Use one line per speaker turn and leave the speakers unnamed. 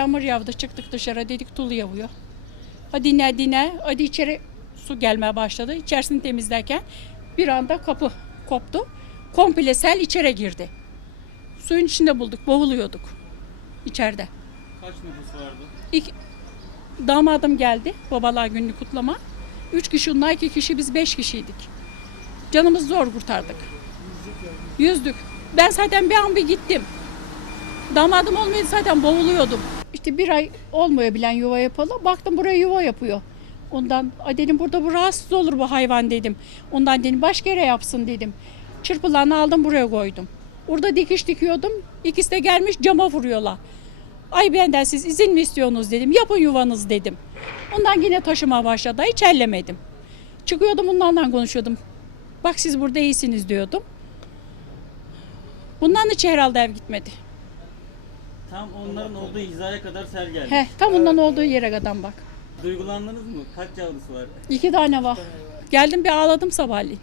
yağmur yağdı çıktık dışarı dedik tulu yağıyor. Hadi ne dine hadi içeri su gelmeye başladı. İçerisini temizlerken bir anda kapı koptu. Komple sel içeri girdi. Suyun içinde bulduk boğuluyorduk içeride.
Kaç nüfus vardı?
İlk damadım geldi babalar gününü kutlama. Üç kişi onlar iki kişi biz beş kişiydik. Canımızı zor kurtardık. Yüzdük. Ben zaten bir an bir gittim. Damadım olmaydı zaten boğuluyordum. İşte bir ay olmuyor bilen yuva yapalı. Baktım buraya yuva yapıyor. Ondan "Ay dedim burada bu rahatsız olur bu hayvan dedim. Ondan dedim başka yere yapsın dedim. Çırpılarını aldım buraya koydum. Orada dikiş dikiyordum. İkisi de gelmiş cama vuruyorlar. Ay benden siz izin mi istiyorsunuz dedim. Yapın yuvanız dedim. Ondan yine taşıma başladı. Hiç ellemedim. Çıkıyordum onlarla konuşuyordum. Bak siz burada iyisiniz diyordum. Bundan hiç herhalde ev gitmedi.
Tam onların olduğu hizaya kadar sel geldi.
He, tam ondan olduğu yere kadar bak.
Duygulandınız mı? Kaç yavrusu var?
İki tane var. Geldim bir ağladım sabahleyin.